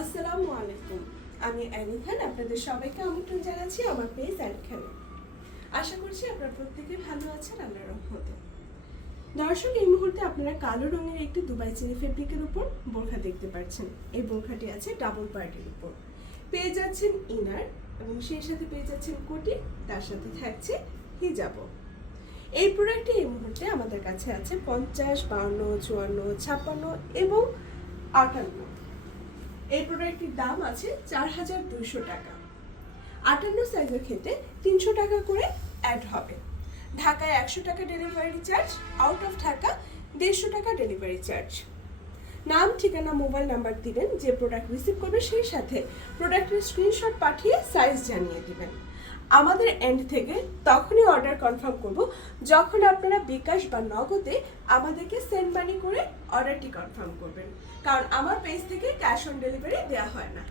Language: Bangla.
আসসালামু আলাইকুম। আমি অ্যানি খান, আপনাদের সবাইকে আমন্ত্রণ জানাচ্ছি আমার পেজ অ্যানি খানে। আশা করছি আপনারা প্রত্যেকে ভালো আছেন আল্লাহর রহমতে। দর্শক, এই মুহূর্তে আপনারা কালো রঙের একটি দুবাই চেরি ফেব্রিকের উপর বোরখা দেখতে পাচ্ছেন। এই বোরখাটি আছে ডাবল পার্টের উপর। পেয়ে যাচ্ছেন ইনার এবং সেই সাথে পেয়ে যাচ্ছেন কোটি, তার সাথে থাকছে হিজাবও। এই প্রোডাক্টটি এই মুহূর্তে আমাদের কাছে আছে 50, 52, 54, 56 এবং 58। এই প্রোডাক্টটির দাম আছে 4200 টাকা। 58 সাইজের ক্ষেত্রে 300 টাকা করে অ্যাড হবে। ঢাকায় 100 টাকা delivery charge, out of Dhaka 150 টাকা ডেলিভারি চার্জ। নাম, ঠিকানা, মোবাইল নাম্বার দিবেন। যে প্রোডাক্ট রিসিভ করবে সেই সাথে প্রোডাক্টের স্ক্রিনশট পাঠিয়ে সাইজ জানিয়ে দিবেন। আমাদের এন্ড থেকে তখনই অর্ডার কনফার্ম করব যখন আপনারা বিকাশ বা নগদে আমাদেরকে সেন্ড মানি করে অর্ডারটি কনফার্ম করবেন, কারণ আমার পেজ থেকে ক্যাশ অন ডেলিভারি দেওয়া হয় না।